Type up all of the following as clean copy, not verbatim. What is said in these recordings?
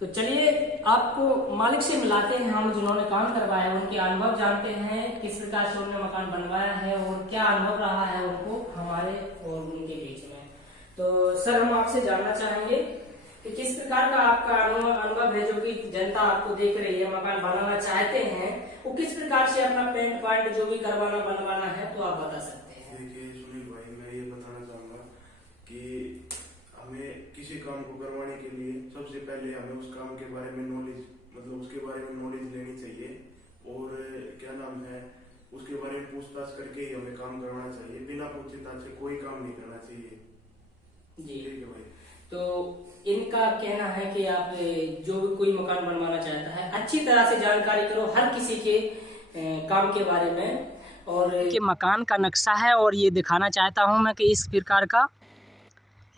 तो चलिए आपको मालिक से मिलाते हैं, हम जिन्होंने काम करवाया उनके अनुभव जानते हैं, किस प्रकार से उन्होंने मकान बनवाया है और क्या अनुभव रहा है उनको हमारे और उनके बीच में। तो सर हम आपसे जानना चाहेंगे कि किस प्रकार का आपका अनुभव है, जो कि जनता आपको देख रही है, मकान बनाना चाहते हैं, वो किस प्रकार से अपना पेंट पॉइंट जो भी करवाना बनवाना है, तो आप बता सकते हैं। देखिए सुनील भाई, मैं ये बताना चाहूंगा कि हमें किसी काम को करवाने के लिए सबसे पहले हमें उस काम के बारे में नॉलेज, मतलब उसके बारे में नॉलेज लेनी चाहिए और क्या नाम है, उसके बारे में पूछताछ करके ही हमें काम करवाना चाहिए। बिना पूछताछ से कोई काम नहीं करना चाहिए। जी ठीक है भाई। तो इनका कहना है कि आप जो भी कोई मकान बनवाना चाहता है अच्छी तरह से जानकारी करो हर किसी के काम के बारे में, और कि मकान का नक्शा है और ये दिखाना चाहता हूँ मैं कि इस प्रकार का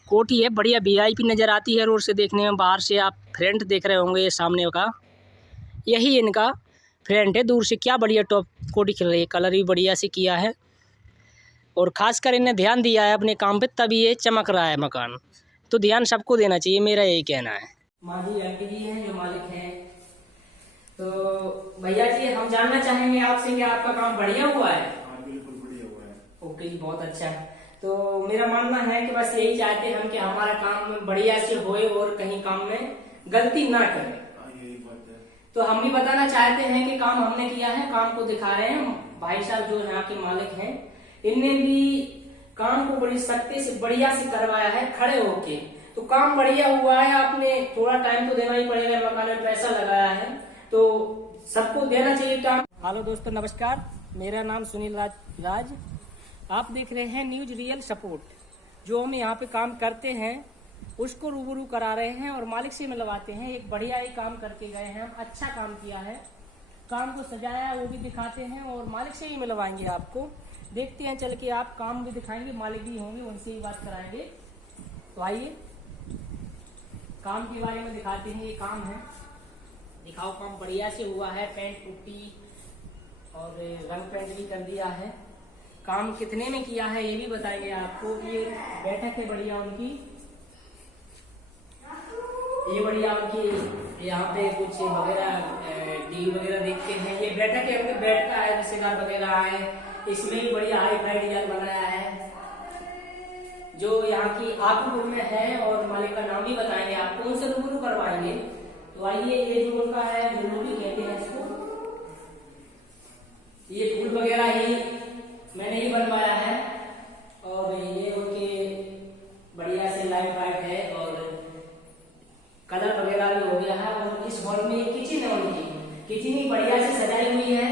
कोठी है, बढ़िया वीआईपी नज़र आती है रोड से देखने में। बाहर से आप फ्रंट देख रहे होंगे, ये सामने का यही इनका फ्रंट है। दूर से क्या बढ़िया टॉप कोठी खिल रही है, कलर भी बढ़िया से किया है और खासकर इन्हें ध्यान दिया है अपने काम पे, तभी ये चमक रहा है मकान। तो ध्यान सबको देना चाहिए, मेरा यही कहना है। माजी आंटी जी हैं जो मालिक हैं। तो भैया जी हम जानना चाहेंगे आपसे कि आपका काम बढ़िया हुआ है। हाँ बिल्कुल बढ़िया हुआ है। ओके जी, बहुत अच्छा है। तो मेरा मानना है कि बस यही चाहते हैं हम कि हमारा काम बढ़िया से होए और कहीं काम में गलती ना करें। हाँ यही बात है। तो हम भी बताना चाहते हैं कि काम हमने किया है, काम को दिखा रहे हैं। भाई साहब जो यहाँ के मालिक हैं, इनने भी काम को बड़ी सख्ती से बढ़िया से करवाया है खड़े होके। तो काम बढ़िया हुआ है, आपने थोड़ा टाइम तो देना ही पड़ेगा, मकान में पैसा लगाया है तो सबको देना चाहिए टाइम। हेलो दोस्तों नमस्कार, मेरा नाम सुनील राज। आप देख रहे हैं न्यूज रियल सपोर्ट। जो हम यहाँ पे काम करते हैं उसको रूबरू करा रहे हैं और मालिक से मिलवाते हैं। एक बढ़िया ही काम करके गए हैं हम, अच्छा काम किया है, काम को सजाया वो भी दिखाते हैं और मालिक से ही मिलवाएंगे आपको। देखते हैं चल के, आप काम भी दिखाएंगे, मालिक भी होंगे, उनसे ही बात कराएंगे। तो आइए काम के बारे में दिखाते हैं। ये काम है, दिखाओ, काम बढ़िया से हुआ है, पेंट पुट्टी और रंग पेंट भी कर दिया है। काम कितने में किया है ये भी बताएंगे आपको। ये बैठक है बढ़िया उनकी, ये बढ़िया उनकी, यहाँ पे कुछ वगैरह टीवी वगैरह देखते हैं। ये बैठक है उनके, बेड का है, रिश्तेदार वगैरह आए, इसमें भी बढ़िया हाई फाई डिजाइन बनाया है जो यहाँ की आकुपुर में है। और मालिक का नाम भी बताएंगे आपको, उनसे रूबरू करवाएंगे। तो आइए, ये जो उनका है झुलमुटी कहते हैं इसको, ये फूल वगैरह ही मैंने ही बनवाया है और ये उनके बढ़िया से लाइट वाइट है और कलर वगैरह भी हो गया है। और इस हॉल में किचन है उनकी, किचन ही बढ़िया से सजाई हुई है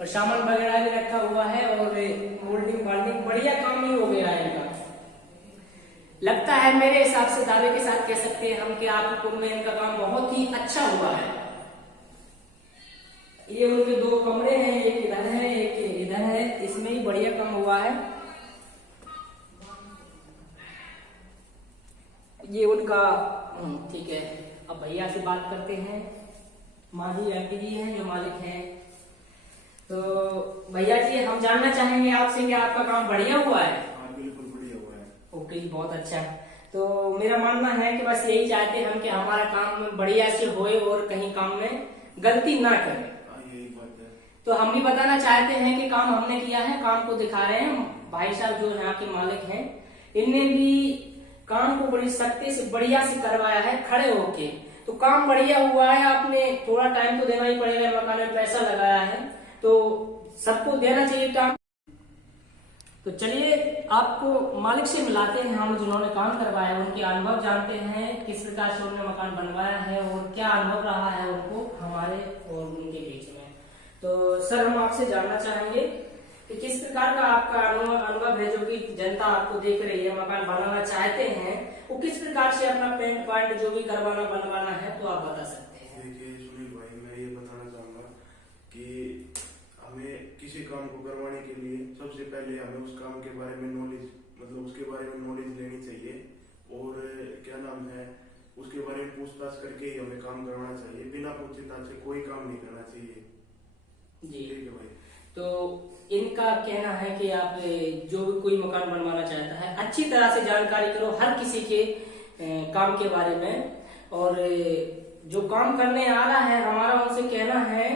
और सामान वगैरह भी रखा हुआ है और मोल्डिंग वाल्डिंग बढ़िया काम ही हो गया है इनका। लगता है मेरे हिसाब से दावे के साथ कह सकते हैं हम कि आकुपुर में इनका काम बहुत ही अच्छा हुआ है। ये उनके दो कमरे हैं, एक इधर है एक इधर है, इसमें ही बढ़िया काम हुआ है। ये उनका ठीक है। अब भैया से बात करते हैं, माजी आंटी जी हैं जो मालिक हैं। तो भैया जी हम जानना चाहेंगे आपसे कि आपका काम बढ़िया हुआ है। हाँ बिल्कुल बढ़िया हुआ है। ओके जी, बहुत अच्छा है। तो मेरा मानना है कि बस यही चाहते हैं हम कि हमारा काम बढ़िया से होए और कहीं काम में गलती ना करें। हाँ यही बात है। तो हम भी बताना चाहते हैं कि काम हमने किया है, काम को दिखा रहे हैं। भाई साहब जो यहाँ के मालिक हैं, इनने भी काम को बड़ी सख्ती से बढ़िया से करवाया है खड़े होके। तो काम बढ़िया हुआ है, आपने थोड़ा टाइम तो देना ही पड़ेगा, मकान में पैसा लगाया है तो सबको देना चाहिए टाइम। तो चलिए आपको मालिक से मिलाते हैं, हम जिन्होंने काम करवाया उनके अनुभव जानते हैं, किस प्रकार से उन्होंने मकान बनवाया है और क्या अनुभव रहा है उनको हमारे और उनके बीच में। तो सर हम आपसे जानना चाहेंगे कि किस प्रकार का आपका अनुभव है, जो कि जनता आपको देख रही है, मकान बनाना चाहते हैं, वो किस प्रकार से अपना पेंट पॉइंट जो भी करवाना बनवाना है, तो आप बता सकते हैं। देखिए सुनील भाई, मैं ये बताना चाहूंगा कि हमें किसी काम को करवाने के लिए सबसे पहले हमें उस काम के बारे में नॉलेज, मतलब उसके बारे में नॉलेज लेनी चाहिए और क्या नाम है, उसके बारे में पूछताछ करके ही हमें काम करवाना चाहिए। बिना पूछताछ से कोई काम नहीं करना चाहिए। जी ठीक है भाई। तो इनका कहना है कि आप जो भी कोई मकान बनवाना चाहता है अच्छी तरह से जानकारी करो हर किसी के काम के बारे में और जो काम करने आ रहा है हमारा उनसे कहना है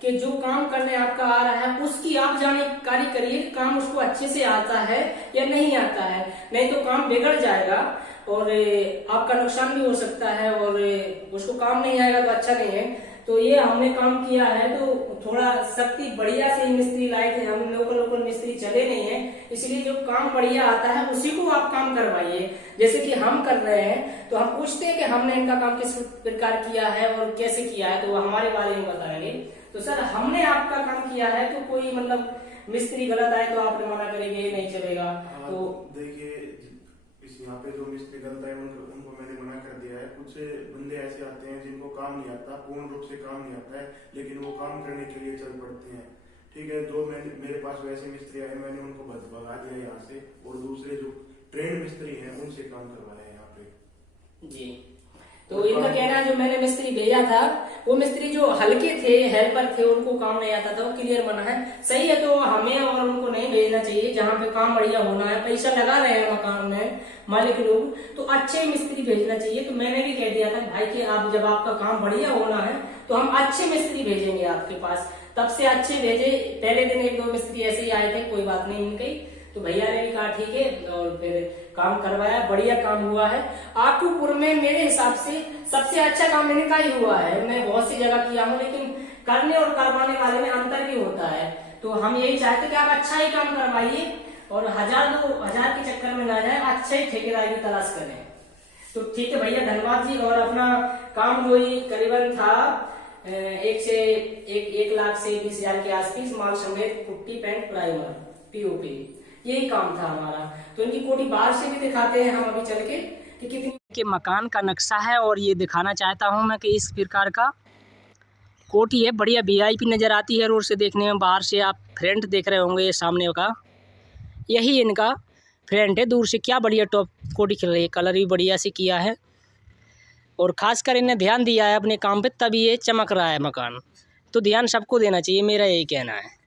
कि जो काम करने आपका आ रहा है उसकी आप जानकारी करिए कि काम उसको अच्छे से आता है या नहीं आता है, नहीं तो काम बिगड़ जाएगा और आपका नुकसान भी हो सकता है और उसको काम नहीं आएगा तो अच्छा नहीं है। तो ये हमने काम किया है तो थोड़ा सख्ती बढ़िया से मिस्त्री लाए थे, हम लोकल मिस्त्री चले नहीं है, इसलिए जो काम बढ़िया आता है उसी को आप काम करवाइए। जैसे कि हम कर रहे हैं तो हम पूछते हैं कि हमने इनका काम किस प्रकार किया है और कैसे किया है, तो हमारे बारे में बताएंगे। तो सर हमने आपका काम किया है तो कोई मतलब मिस्त्री गलत आए तो आपने मना करेंगे ये नहीं चलेगा। तो देखिए यहाँ पे जो मिस्त्री गलत है उनको मैंने मना कर दिया है। कुछ बंदे ऐसे आते हैं जिनको काम नहीं आता, पूर्ण रूप से काम नहीं आता है, लेकिन वो काम करने के लिए चल पड़ते हैं। ठीक है, जो मेरे पास वैसे मिस्त्री आए मैंने उनको भगा दिया यहाँ से और दूसरे जो ट्रेंड मिस्त्री हैं उनसे काम करवाया है यहाँ पे जी। तो इनका कहना है जो मैंने मिस्त्री भेजा था वो मिस्त्री जो हल्के थे, हेल्पर थे, उनको काम नहीं आता था, वो क्लियर मना है। सही है, तो हमें और उनको नहीं भेजना चाहिए। जहाँ पे काम बढ़िया होना है, पैसा लगा रहे हैं मकान में मालिक लोग, तो अच्छे मिस्त्री भेजना चाहिए। तो मैंने भी कह दिया था भाई कि आप जब आपका काम बढ़िया होना है तो हम अच्छे मिस्त्री भेजेंगे आपके पास। तब से अच्छे भेजे। पहले दिन 1-2 मिस्त्री ऐसे ही आए थे, कोई बात नहीं इनकी, तो भैया ने भी कहा ठीक है और फिर काम करवाया, बढ़िया काम हुआ है। आकूपुर में मेरे हिसाब से सबसे अच्छा काम इनका ही हुआ है। मैं बहुत सी जगह किया हूँ लेकिन करने और करवाने वाले में अंतर भी होता है। तो हम यही चाहते कि आप अच्छा ही काम करवाइए और 1000-2000 के चक्कर में ना जाए, अच्छे ही ठेकेदार की तलाश करें। तो ठीक है भैया, धन्यवाद जी। और अपना काम जो ये करीबन था 1 लाख से 20,000 के आसपास, माल समेत पुट्टी, पेंट, प्राइमर, पीओपी, यही काम था हमारा। तो इनकी कोठी बाहर से भी दिखाते हैं हम अभी चल के कि कितनी के मकान का नक्शा है। और ये दिखाना चाहता हूं मैं कि इस प्रकार का कोठी है, बढ़िया वीआईपी नज़र आती है रोड से देखने में। बाहर से आप फ्रंट देख रहे होंगे, ये सामने का यही इनका फ्रंट है। दूर से क्या बढ़िया टॉप कोठी खिल रही है, कलर भी बढ़िया से किया है और खासकर इन्हें ध्यान दिया है अपने काम पे, तभी ये चमक रहा है मकान। तो ध्यान सबको देना चाहिए, मेरा यही कहना है।